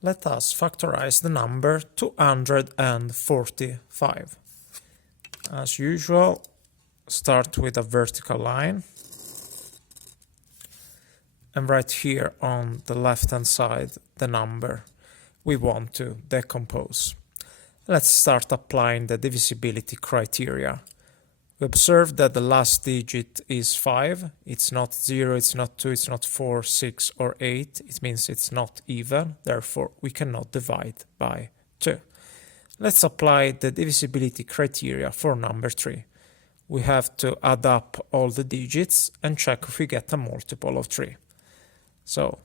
Let us factorize the number 245. As usual, start with a vertical line and write here on the left hand side the number we want to decompose. Let's start applying the divisibility criteria. We observe that the last digit is 5. It's not 0, it's not 2, it's not 4, 6 or 8. It means it's not even, therefore we cannot divide by 2. Let's apply the divisibility criteria for number 3. We have to add up all the digits and check if we get a multiple of 3. So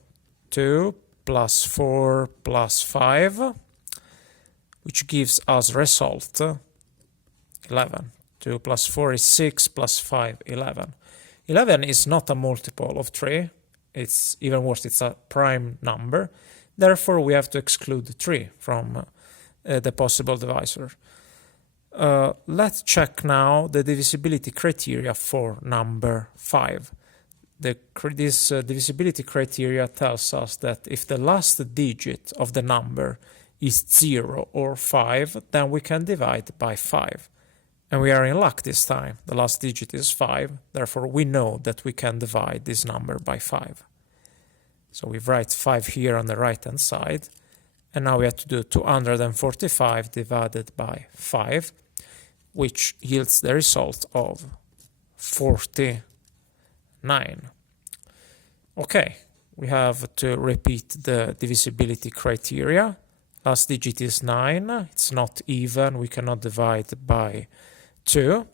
2 plus 4 plus 5, which gives us result 11. 2 plus 4 is 6 plus 5, 11. 11 is not a multiple of 3. It's even worse, it's a prime number. Therefore, we have to exclude 3 from the possible divisor. Let's check now the divisibility criteria for number 5. This divisibility criteria tells us that if the last digit of the number is 0 or 5, then we can divide by 5. And we are in luck this time. The last digit is 5, therefore we know that we can divide this number by 5. So we write 5 here on the right hand side, and now we have to do 245 divided by 5, which yields the result of 49. Okay, we have to repeat the divisibility criteria. Last digit is 9, it's not even, we cannot divide by 2.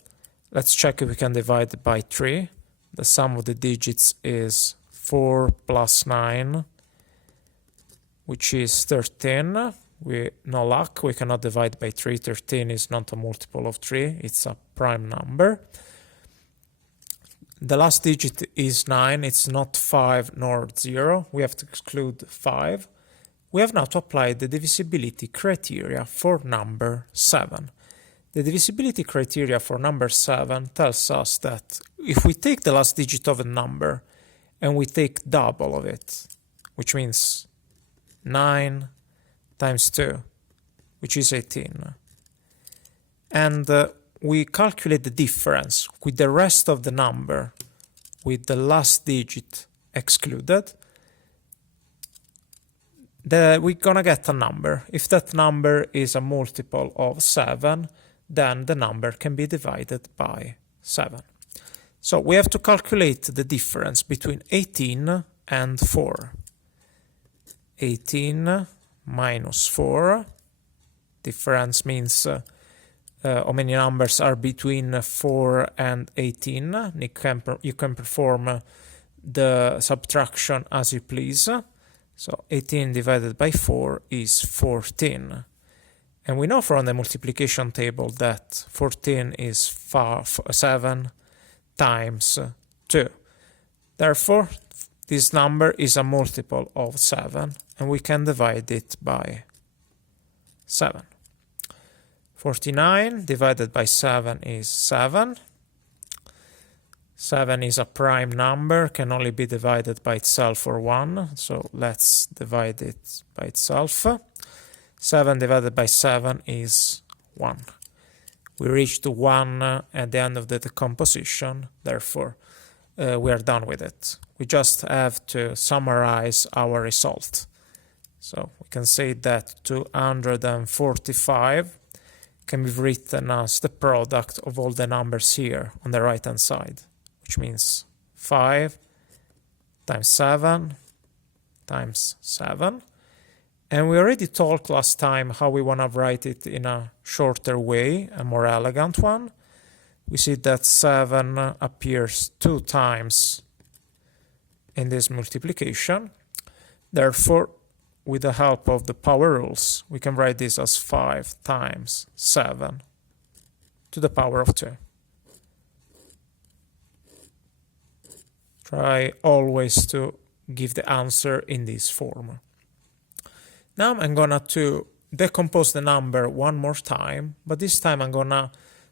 Let's check if we can divide by 3. The sum of the digits is 4 plus 9, which is 13. No luck, we cannot divide by 3. 13 is not a multiple of 3, it's a prime number. The last digit is 9, it's not 5 nor 0. We have to exclude 5. We have now to apply the divisibility criteria for number 7. The divisibility criteria for number 7 tells us that if we take the last digit of a number and we take double of it, which means 9 times 2, which is 18, and we calculate the difference with the rest of the number with the last digit excluded, we're gonna get a number. If that number is a multiple of 7, then the number can be divided by 7. So we have to calculate the difference between 18 and 4. 18 minus 4. Difference means how many numbers are between 4 and 18. You can perform the subtraction as you please. So 18 divided by 4 is 14. And we know from the multiplication table that 14 is 7 times 2. Therefore, this number is a multiple of 7, and we can divide it by 7. 49 divided by 7 is 7. 7 is a prime number, can only be divided by itself or 1, so let's divide it by itself. 7 divided by 7 is 1. We reached 1 at the end of the decomposition, therefore we are done with it. We just have to summarize our result. So we can say that 245 can be written as the product of all the numbers here on the right hand side, which means 5 times 7 times 7. And we already talked last time how we want to write it in a shorter way, a more elegant one. We see that 7 appears 2 times in this multiplication. Therefore, with the help of the power rules, we can write this as 5 times 7 to the power of 2. Try always to give the answer in this form. Now I'm gonna to decompose the number one more time, but this time I'm gonna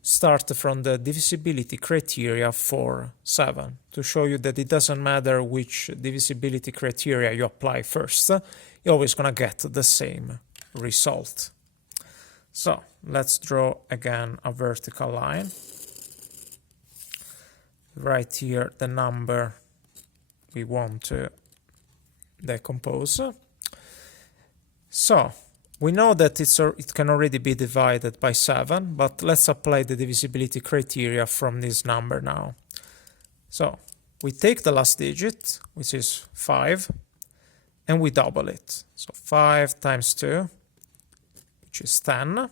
start from the divisibility criteria for 7 to show you that it doesn't matter which divisibility criteria you apply first, you're always going to get the same result. So let's draw again a vertical line. Right here the number we want to decompose. So we know that it can already be divided by 7, but let's apply the divisibility criteria from this number now. So we take the last digit, which is 5, and we double it. So 5 times 2, which is 10.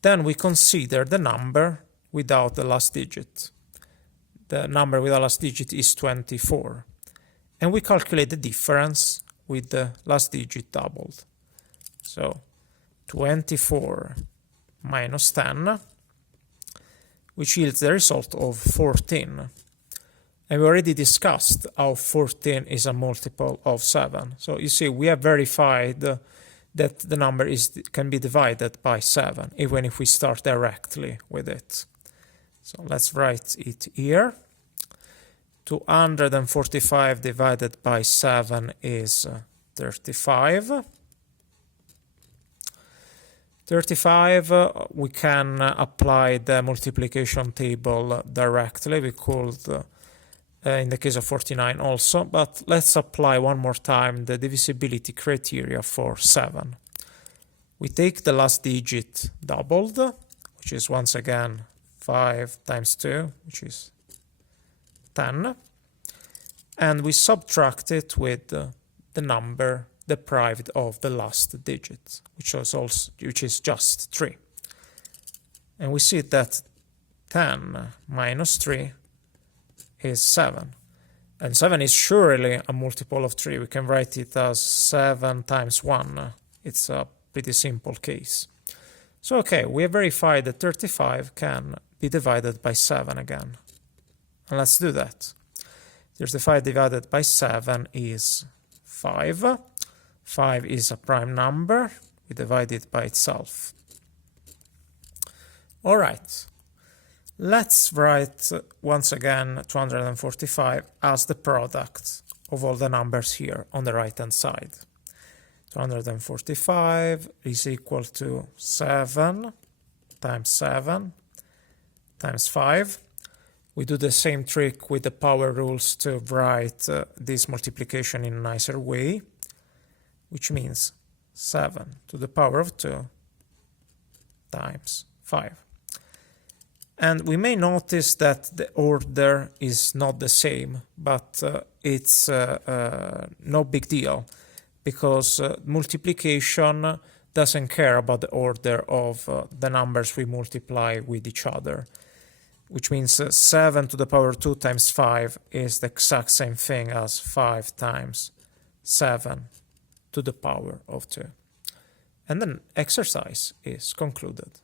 Then we consider the number without the last digit. The number with the last digit is 24. And we calculate the difference with the last digit doubled. So 24 minus 10, which yields the result of 14. And we already discussed how 14 is a multiple of 7. So you see, we have verified that the number can be divided by 7, even if we start directly with it. So let's write it here. 245 divided by 7 is 35. 35, we can apply the multiplication table directly. We could, in the case of 49 also, but let's apply one more time the divisibility criteria for 7. We take the last digit doubled, which is once again 5 times 2, which is 10, and we subtract it with the number deprived of the last digit, which is just 3. And we see that 10 minus 3 is 7. And 7 is surely a multiple of 3. We can write it as 7 times 1. It's a pretty simple case. So okay, we have verified that 35 can be divided by 7 again. And let's do that. 35 divided by 7 is 5. 5 is a prime number. We divide it by itself. All right. Let's write once again 245 as the product of all the numbers here on the right hand side. 245 is equal to 7 times 7 times 5. We do the same trick with the power rules to write this multiplication in a nicer way, which means 7 to the power of 2 times 5. And we may notice that the order is not the same, but it's no big deal, because multiplication doesn't care about the order of the numbers we multiply with each other, which means 7 to the power of 2 times 5 is the exact same thing as 5 times 7 to the power of 2. And the exercise is concluded.